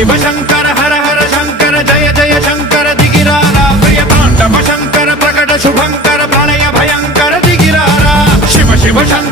शिव शंकर हर हर शंकर जय जय शंकर दिगिरारा प्रिय तांडव शंकर प्रकट शुभंकर प्रणय भयंकर दिगिरारा शिव शिव शंकर